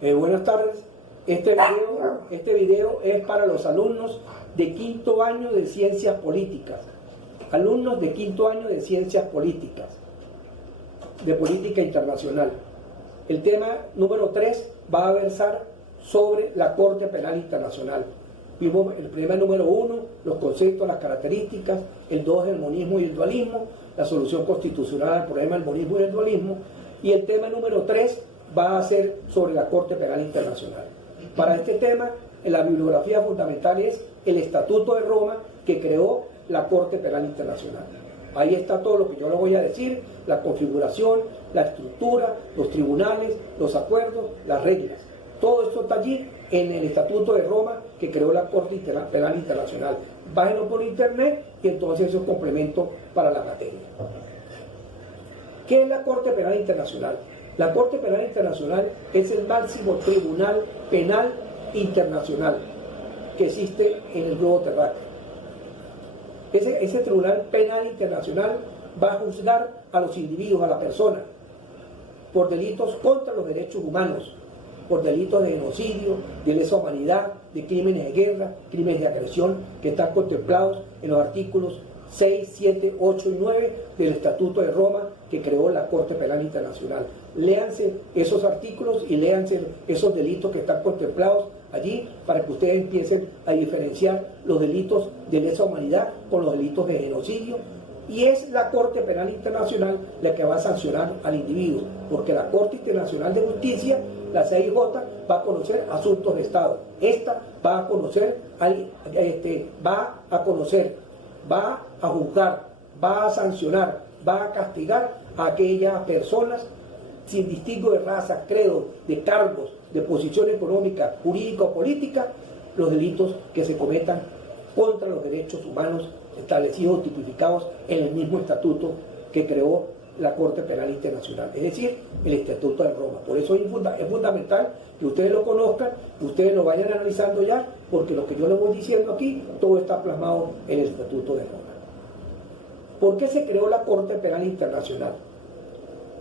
Buenas tardes. Este video es para los alumnos de quinto año de Ciencias Políticas. Alumnos de quinto año de Ciencias Políticas, de Política Internacional. El tema número 3 va a versar sobre la Corte Penal Internacional. Vimos el problema número 1, los conceptos, las características, el 2, el monismo y el dualismo, la solución constitucional al problema del monismo y el dualismo, y el tema número 3 va a ser sobre la Corte Penal Internacional. Para este tema, la bibliografía fundamental es el Estatuto de Roma que creó la Corte Penal Internacional. Ahí está todo lo que yo le voy a decir, la configuración, la estructura, los tribunales, los acuerdos, las reglas. Todo esto está allí en el Estatuto de Roma que creó la Corte Penal Internacional. Bájenlo por internet y entonces es un complemento para la materia. ¿Qué es la Corte Penal Internacional? La Corte Penal Internacional es el máximo tribunal penal internacional que existe en el globo terráqueo. Ese tribunal penal internacional va a juzgar a los individuos, a la persona, por delitos contra los derechos humanos, por delitos de genocidio, de lesa humanidad, de crímenes de guerra, crímenes de agresión, que están contemplados en los artículos 6, 7, 8 y 9 del Estatuto de Roma que creó la Corte Penal Internacional. Léanse esos artículos y léanse esos delitos que están contemplados allí para que ustedes empiecen a diferenciar los delitos de lesa humanidad con los delitos de genocidio. Y es la Corte Penal Internacional la que va a sancionar al individuo, porque la Corte Internacional de Justicia, la CIJ, va a conocer asuntos de Estado. Esta va a conocer, va a juzgar, va a sancionar, va a castigar a aquellas personas sin distingo de raza, credo, de cargos, de posición económica, jurídica o política, los delitos que se cometan contra los derechos humanos establecidos o tipificados en el mismo estatuto que creó la Corte Penal Internacional, es decir, el Estatuto de Roma. Por eso es fundamental que ustedes lo conozcan, que ustedes lo vayan analizando ya, porque lo que yo les voy diciendo aquí, todo está plasmado en el Estatuto de Roma. ¿Por qué se creó la Corte Penal Internacional?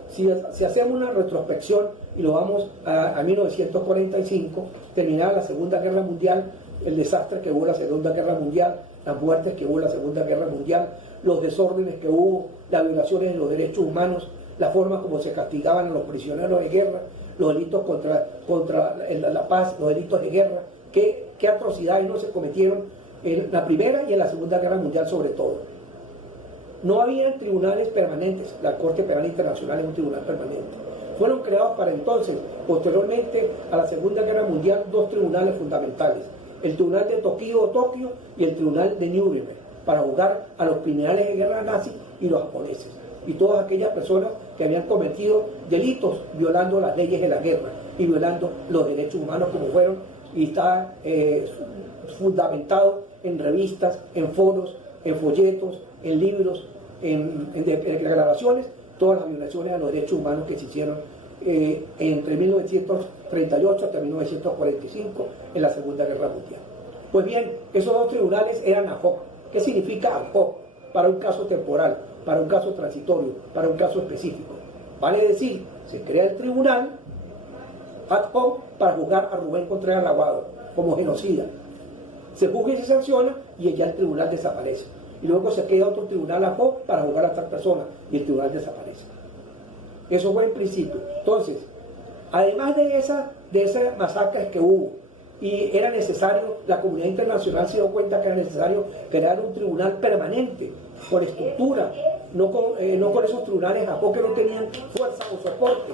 Si hacemos una retrospección y lo vamos a 1945, terminada la Segunda Guerra Mundial, el desastre que hubo en la Segunda Guerra Mundial, las muertes que hubo en la Segunda Guerra Mundial, los desórdenes que hubo, las violaciones de los derechos humanos, la forma como se castigaban a los prisioneros de guerra, los delitos contra la paz, los delitos de guerra, qué atrocidades no se cometieron en la Primera y en la Segunda Guerra Mundial sobre todo. No había tribunales permanentes, la Corte Penal Internacional es un tribunal permanente. Fueron creados para entonces, posteriormente a la Segunda Guerra Mundial, dos tribunales fundamentales, el Tribunal de Tokio y el Tribunal de Nuremberg, para juzgar a los criminales de guerra nazis y los japoneses, y todas aquellas personas que habían cometido delitos violando las leyes de la guerra y violando los derechos humanos, como fueron, y está fundamentado en revistas, en foros, en folletos, en libros, en declaraciones, todas las violaciones a los derechos humanos que se hicieron entre 1938 hasta 1945 en la Segunda Guerra Mundial. Pues bien, esos dos tribunales eran ad hoc. ¿Qué significa ad hoc? Para un caso temporal, para un caso transitorio, para un caso específico. Vale decir, se crea el tribunal ad hoc para juzgar a Rubén Contreras Aguado como genocida. Se juzga y se sanciona y ya el tribunal desaparece. Y luego se crea otro tribunal ad hoc para juzgar a tal persona y el tribunal desaparece. Eso fue en principio. Entonces, además de esas masacres que hubo, y era necesario, la comunidad internacional se dio cuenta que era necesario crear un tribunal permanente, con estructura, no con esos tribunales ad hoc que no tenían fuerza o soporte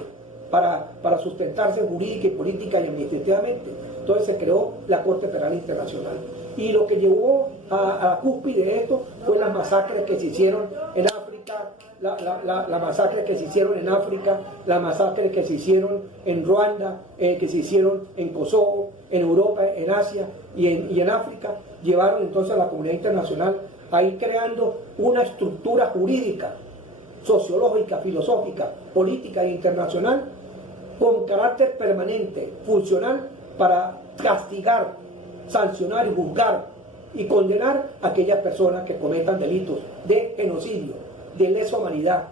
para sustentarse jurídica y política y administrativamente. Entonces se creó la Corte Penal Internacional. Y lo que llevó a la cúspide de esto fue las masacres que se hicieron en África, las masacres que se hicieron en África, las masacres que se hicieron en Ruanda, que se hicieron en Kosovo, en Europa, en Asia y en África, llevaron entonces a la comunidad internacional a ir creando una estructura jurídica, sociológica, filosófica, política e internacional con carácter permanente, funcional, para castigar, sancionar y juzgar y condenar a aquellas personas que cometan delitos de genocidio, de lesa humanidad,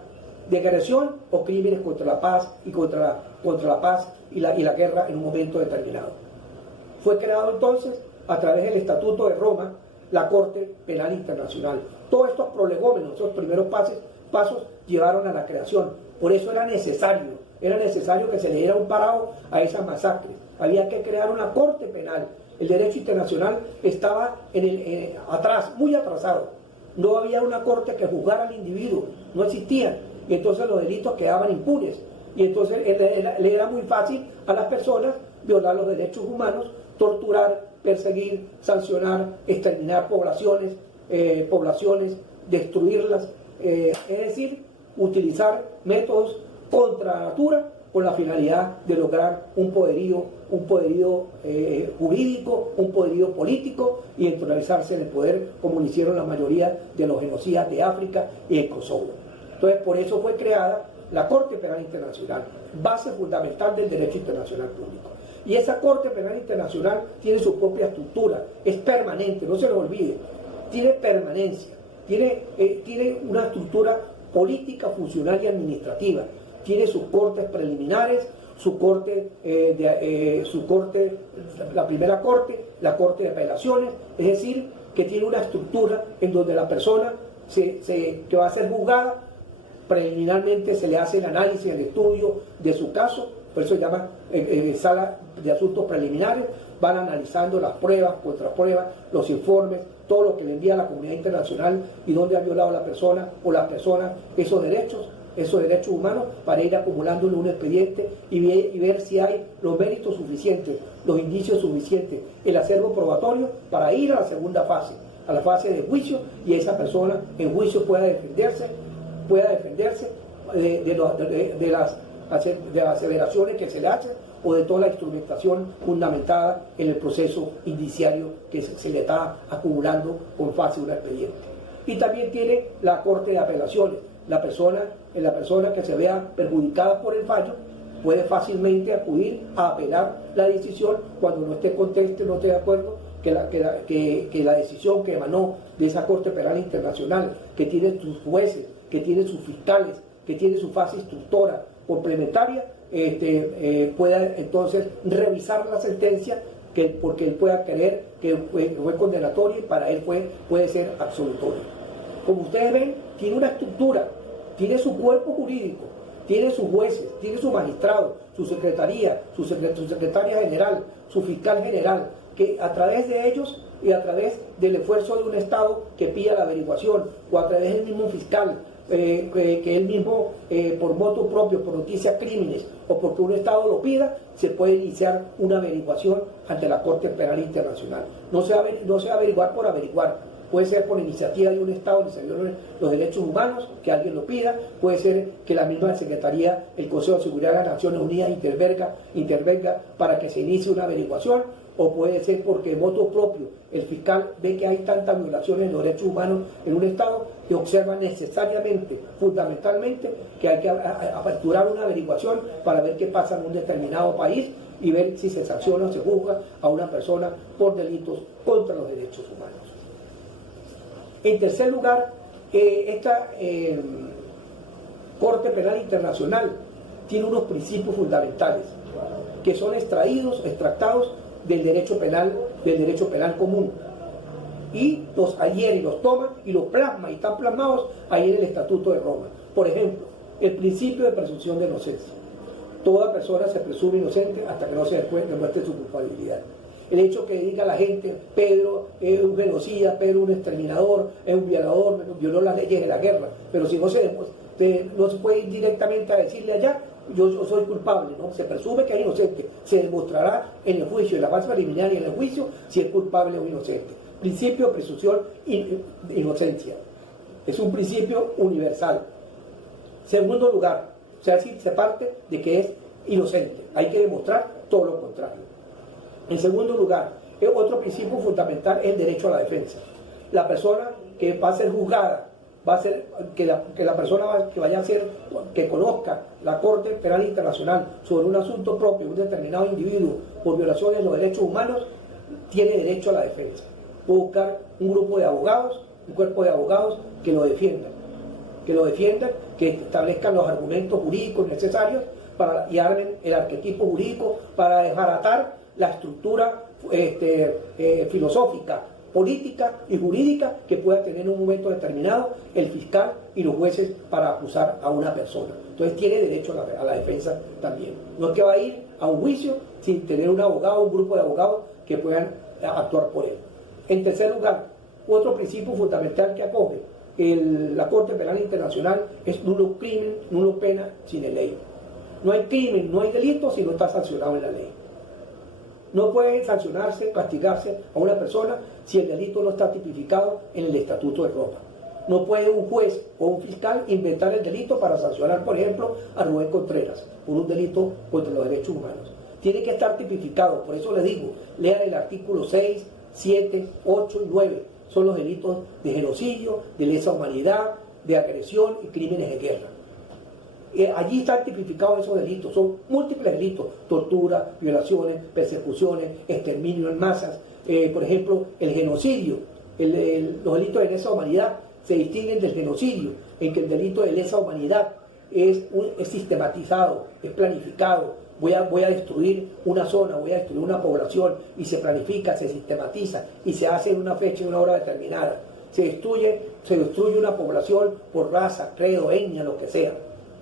de agresión o crímenes contra la paz y contra la paz y la guerra en un momento determinado. Fue creado entonces, a través del Estatuto de Roma, la Corte Penal Internacional. Todos estos prolegómenos, esos primeros pasos llevaron a la creación. Por eso era necesario que se le diera un parado a esas masacres. Había que crear una Corte Penal. El derecho internacional estaba atrás, muy atrasado. No había una corte que juzgara al individuo, no existían. Y entonces los delitos quedaban impunes. Y entonces le era muy fácil a las personas violar los derechos humanos, torturar, perseguir, sancionar, exterminar poblaciones, destruirlas. Es decir, utilizar métodos contra la natura con la finalidad de lograr un poderío jurídico, un poderío político y entronizarzarse en el poder, como lo hicieron la mayoría de los genocidas de África y de Kosovo. Entonces, por eso fue creada la Corte Penal Internacional, base fundamental del derecho internacional público. Y esa Corte Penal Internacional tiene su propia estructura, es permanente, no se lo olvide, tiene permanencia, tiene una estructura política, funcional y administrativa. Tiene sus cortes preliminares, la primera corte, la corte de apelaciones, es decir, que tiene una estructura en donde la persona que va a ser juzgada, preliminarmente se le hace el análisis, el estudio de su caso, por eso se llama sala de asuntos preliminares, van analizando las pruebas, contrapruebas, los informes, todo lo que le envía a la comunidad internacional y dónde ha violado la persona o las personas esos derechos humanos, para ir acumulando en un expediente y ver si hay los méritos suficientes, los indicios suficientes, el acervo probatorio para ir a la segunda fase, a la fase de juicio, y esa persona en juicio pueda defenderse de las aseveraciones que se le hacen o de toda la instrumentación fundamentada en el proceso indiciario que se le está acumulando con fase de un expediente. Y también tiene la Corte de Apelaciones. La persona que se vea perjudicada por el fallo puede fácilmente acudir a apelar la decisión cuando no esté contento, no esté de acuerdo que la decisión que emanó de esa Corte Penal Internacional, que tiene sus jueces, que tiene sus fiscales, que tiene su fase instructora complementaria, pueda entonces revisar la sentencia, porque él pueda creer que fue condenatoria y para él puede ser absolutorio. Como ustedes ven, tiene una estructura, tiene su cuerpo jurídico, tiene sus jueces, tiene su magistrado, su secretaría, su secretaria general, su fiscal general, que a través de ellos y a través del esfuerzo de un Estado que pida la averiguación, o a través del mismo fiscal, que él mismo, por motu propio, por noticia crímenes, o porque un Estado lo pida, se puede iniciar una averiguación ante la Corte Penal Internacional. No se va a averiguar por averiguar. Puede ser por iniciativa de un Estado que se violen los derechos humanos, que alguien lo pida, puede ser que la misma Secretaría, el Consejo de Seguridad de las Naciones Unidas intervenga para que se inicie una averiguación, o puede ser porque de motu propio el fiscal ve que hay tantas violaciones de los derechos humanos en un Estado que observa necesariamente, fundamentalmente, que hay que aperturar una averiguación para ver qué pasa en un determinado país y ver si se sanciona o se juzga a una persona por delitos contra los derechos humanos. En tercer lugar, esta Corte Penal Internacional tiene unos principios fundamentales que son extractados del derecho penal común, y los adhiere y los toma y los plasma, y están plasmados ahí en el Estatuto de Roma. Por ejemplo, el principio de presunción de inocencia. Toda persona se presume inocente hasta que no se demuestre su culpabilidad. El hecho que diga la gente, Pedro es un genocida, Pedro es un exterminador, es un violador, violó las leyes de la guerra, pero si no se puede ir directamente a decirle allá, yo soy culpable, ¿no? Se presume que es inocente, se demostrará en el juicio, en la fase preliminar y en el juicio, si es culpable o inocente. Principio de presunción de inocencia. Es un principio universal. Segundo lugar, o sea, se parte de que es inocente. Hay que demostrar todo lo contrario. En segundo lugar, otro principio fundamental es el derecho a la defensa. La persona que va a ser juzgada, que la persona que conozca la Corte Penal Internacional sobre un asunto propio de un determinado individuo por violaciones de los derechos humanos, tiene derecho a la defensa. Puede buscar un grupo de abogados, un cuerpo de abogados que lo defiendan. que lo defiendan, que establezcan los argumentos jurídicos necesarios y armen el arquetipo jurídico para desbaratar la estructura filosófica, política y jurídica que pueda tener en un momento determinado el fiscal y los jueces para acusar a una persona. Entonces tiene derecho a la defensa también. No es que va a ir a un juicio sin tener un abogado, un grupo de abogados que puedan actuar por él. En tercer lugar, otro principio fundamental que acoge la Corte Penal Internacional es nulo crimen, nulo pena sine ley. No hay crimen, no hay delito si no está sancionado en la ley. No puede sancionarse, castigarse a una persona si el delito no está tipificado en el Estatuto de Roma. No puede un juez o un fiscal inventar el delito para sancionar, por ejemplo, a Rubén Contreras por un delito contra los derechos humanos. Tiene que estar tipificado, por eso les digo, lean el artículo 6, 7, 8 y 9. Son los delitos de genocidio, de lesa humanidad, de agresión y crímenes de guerra. Allí están tipificados esos delitos, son múltiples delitos: tortura, violaciones, persecuciones, exterminio en masas. Por ejemplo, el genocidio, los delitos de lesa humanidad se distinguen del genocidio, en que el delito de lesa humanidad es sistematizado, es planificado. Voy a destruir una zona, voy a destruir una población, y se planifica, se sistematiza y se hace en una fecha y una hora determinada. Se destruye una población por raza, credo, etnia, lo que sea,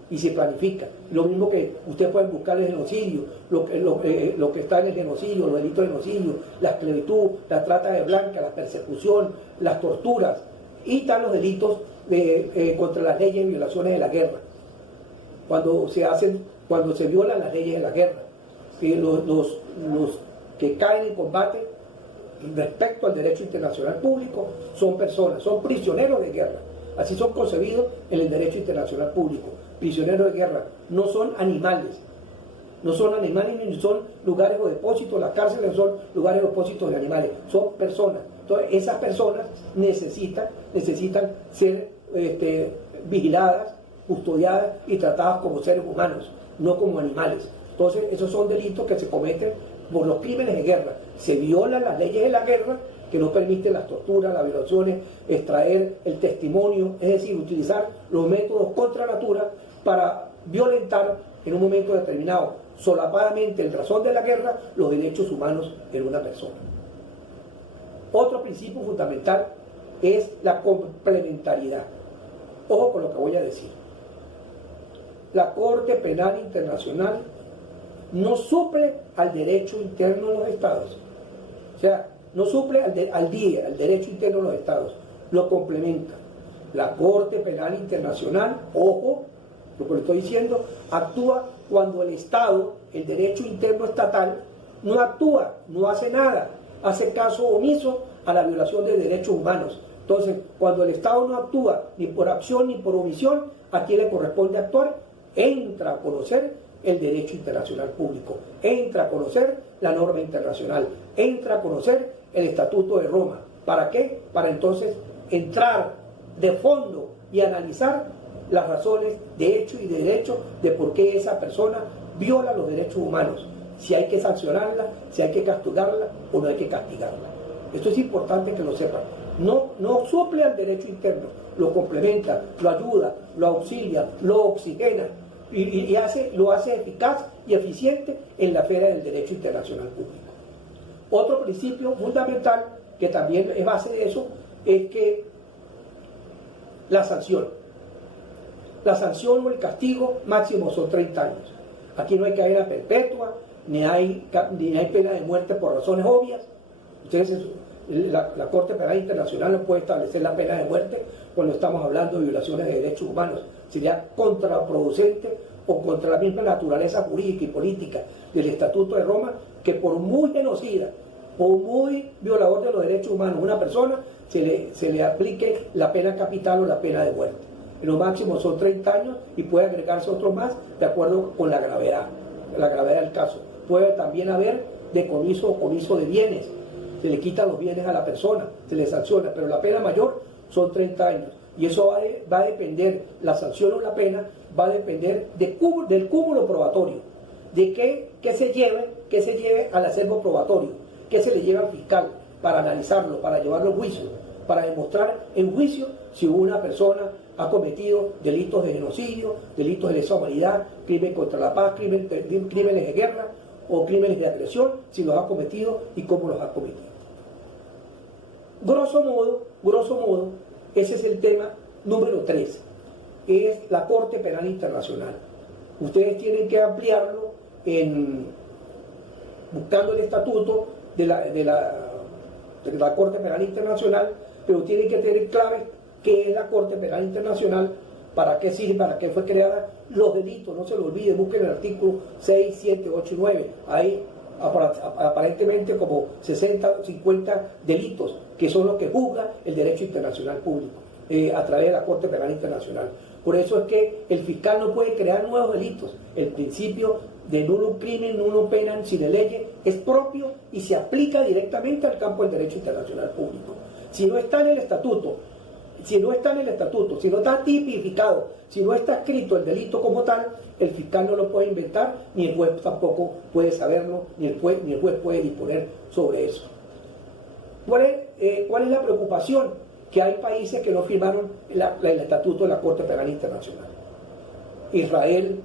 y se planifica. Lo mismo que ustedes pueden buscar el genocidio, lo que está en el genocidio, los delitos de genocidio, la esclavitud, la trata de blancas, la persecución, las torturas, y están los delitos contra las leyes y violaciones de la guerra. Cuando se violan las leyes de la guerra, los que caen en combate respecto al derecho internacional público son personas, son prisioneros de guerra. Así son concebidos en el derecho internacional público. Prisioneros de guerra, no son animales. No son animales ni son lugares o depósitos. Las cárceles no son lugares o depósitos de animales, son personas. Entonces, esas personas necesitan ser vigiladas, custodiadas y tratadas como seres humanos, no como animales. Entonces, esos son delitos que se cometen por los crímenes de guerra. Se violan las leyes de la guerra, que no permiten las torturas, las violaciones, extraer el testimonio, es decir, utilizar los métodos contra natura para violentar en un momento determinado, solapadamente, en razón de la guerra, los derechos humanos de una persona. Otro principio fundamental es la complementariedad. Ojo con lo que voy a decir. La Corte Penal Internacional no suple al derecho interno de los estados. O sea, no suple al derecho interno de los estados, lo complementa. La Corte Penal Internacional, ojo, lo que le estoy diciendo, actúa cuando el Estado, el derecho interno estatal, no actúa, no hace nada, hace caso omiso a la violación de derechos humanos. Entonces, cuando el Estado no actúa ni por acción ni por omisión, ¿a quién le corresponde actuar? Entra a conocer el derecho internacional público, entra a conocer la norma internacional, entra a conocer el Estatuto de Roma. ¿Para qué? Para entonces entrar de fondo y analizar las razones de hecho y de derecho de por qué esa persona viola los derechos humanos, si hay que sancionarla, si hay que castigarla o no hay que castigarla. Esto es importante que lo sepan. No suple al derecho interno, lo complementa, lo ayuda, lo auxilia, lo oxigena y lo hace eficaz y eficiente en la esfera del derecho internacional público. Otro principio fundamental, que también es base de eso, es que la sanción o el castigo máximo son 30 años. Aquí no hay cadena perpetua, ni hay pena de muerte por razones obvias. La Corte Penal Internacional no puede establecer la pena de muerte cuando estamos hablando de violaciones de derechos humanos. Sería contraproducente o contra la misma naturaleza jurídica y política del Estatuto de Roma, que por muy genocida, por muy violador de los derechos humanos una persona, se le aplique la pena capital o la pena de muerte. En lo máximo son 30 años y puede agregarse otro más de acuerdo con la gravedad del caso. Puede también haber decomiso o comiso de bienes. Se le quitan los bienes a la persona, se le sanciona, pero la pena mayor son 30 años. Y eso va a depender, la sanción o la pena, va a depender del cúmulo probatorio, de qué se lleve al acervo probatorio, qué se le lleva al fiscal para analizarlo, para llevarlo a juicio, para demostrar en juicio si una persona ha cometido delitos de genocidio, delitos de lesa humanidad, crimen contra la paz, crímenes de guerra o crímenes de agresión, si los ha cometido y cómo los ha cometido. Grosso modo, ese es el tema número 3, es la Corte Penal Internacional. Ustedes tienen que ampliarlo buscando el estatuto de la Corte Penal Internacional, pero tienen que tener clave qué es la Corte Penal Internacional, para qué sirve, para qué fue creada, los delitos, no se lo olviden, busquen el artículo 6, 7, 8 y 9, hay aparentemente como 60 o 50 delitos que son los que juzga el derecho internacional público a través de la Corte Penal Internacional. Por eso es que el fiscal no puede crear nuevos delitos. El principio de nullo crimen, nullo penam sine lege es propio y se aplica directamente al campo del derecho internacional público. Si no está en el estatuto, si no está tipificado, si no está escrito el delito como tal, el fiscal no lo puede inventar, ni el juez tampoco puede saberlo, ni el juez puede disponer sobre eso. ¿Cuál es la preocupación? Que hay países que no firmaron el estatuto de la Corte Penal Internacional. Israel,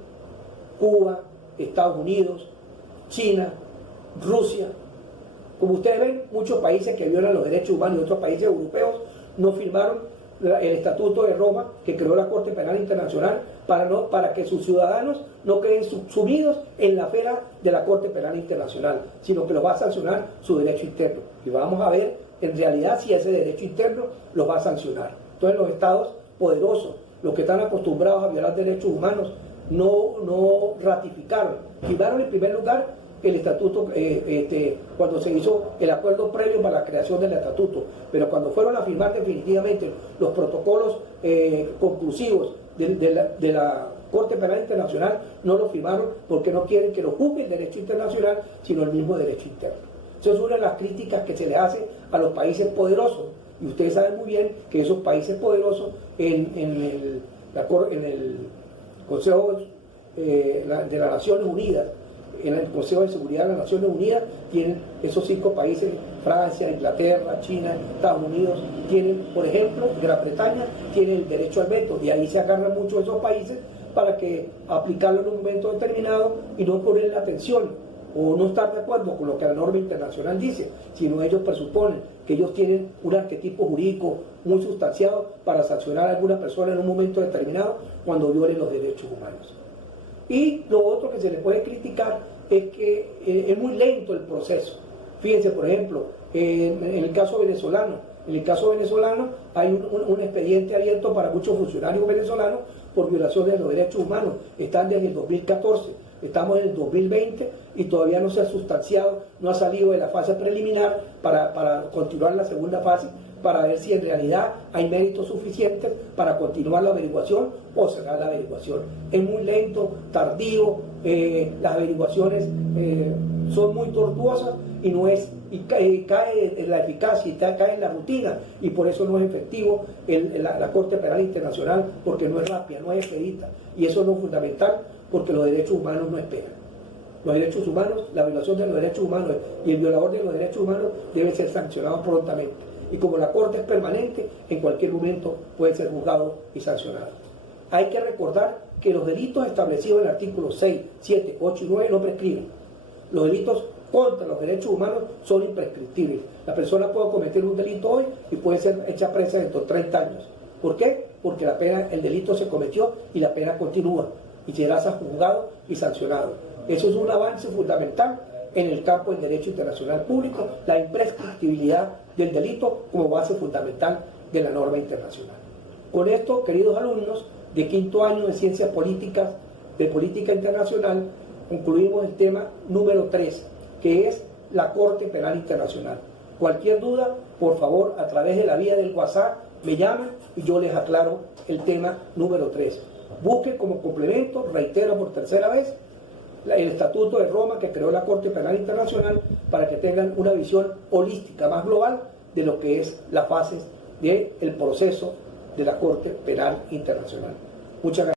Cuba, Estados Unidos, China, Rusia. Como ustedes ven, muchos países que violan los derechos humanos y otros países europeos no firmaron el Estatuto de Roma que creó la Corte Penal Internacional para que sus ciudadanos no queden sumidos en la esfera de la Corte Penal Internacional, sino que los va a sancionar su derecho interno. Y vamos a ver en realidad si ese derecho interno los va a sancionar. Entonces los estados poderosos, los que están acostumbrados a violar derechos humanos, no ratificaron. Firmaron en primer lugar el estatuto cuando se hizo el acuerdo previo para la creación del estatuto, pero cuando fueron a firmar definitivamente los protocolos conclusivos de la Corte Penal Internacional, no lo firmaron porque no quieren que lo juzgue el derecho internacional, sino el mismo derecho interno. Esa es una de las críticas que se le hace a los países poderosos, y ustedes saben muy bien que esos países poderosos en el Consejo de las Naciones Unidas, en el Consejo de Seguridad de las Naciones Unidas, tienen esos 5 países, Francia, Inglaterra, China, Estados Unidos, tienen, por ejemplo, Gran Bretaña tiene el derecho al veto, y ahí se agarran muchos de esos países para que aplicarlo en un momento determinado y no ponerle atención o no estar de acuerdo con lo que la norma internacional dice, sino ellos presuponen que ellos tienen un arquetipo jurídico muy sustanciado para sancionar a alguna persona en un momento determinado cuando violen los derechos humanos. Y lo otro que se le puede criticar es que es muy lento el proceso. Fíjense, por ejemplo, en el caso venezolano, hay un expediente abierto para muchos funcionarios venezolanos por violación de los derechos humanos. Están desde el 2014, estamos en el 2020 y todavía no se ha sustanciado, no ha salido de la fase preliminar para continuar la segunda fase, para ver si en realidad hay méritos suficientes para continuar la averiguación o cerrar la averiguación. Es muy lento, tardío, las averiguaciones son muy tortuosas y cae en la eficacia y cae en la rutina, y por eso no es efectivo la Corte Penal Internacional, porque no es rápida, no es expedita, y eso no es fundamental porque los derechos humanos no esperan. Los derechos humanos, la violación de los derechos humanos y el violador de los derechos humanos deben ser sancionados prontamente. Y como la Corte es permanente, en cualquier momento puede ser juzgado y sancionado. Hay que recordar que los delitos establecidos en el artículo 6, 7, 8 y 9 no prescriben. Los delitos contra los derechos humanos son imprescriptibles. La persona puede cometer un delito hoy y puede ser hecha presa dentro de 30 años. ¿Por qué? Porque el delito se cometió y la pena continúa y será juzgado y sancionado. Eso es un avance fundamental en el campo del derecho internacional público, la imprescriptibilidad del delito como base fundamental de la norma internacional. Con esto, queridos alumnos de 5º año de Ciencias Políticas, de Política Internacional, concluimos el tema número 3, que es la Corte Penal Internacional. Cualquier duda, por favor, a través de la vía del WhatsApp, me llaman y yo les aclaro el tema número 3. Busquen como complemento, reitero por tercera vez, el Estatuto de Roma que creó la Corte Penal Internacional para que tengan una visión holística más global de lo que es las fases del proceso de la Corte Penal Internacional. Muchas gracias.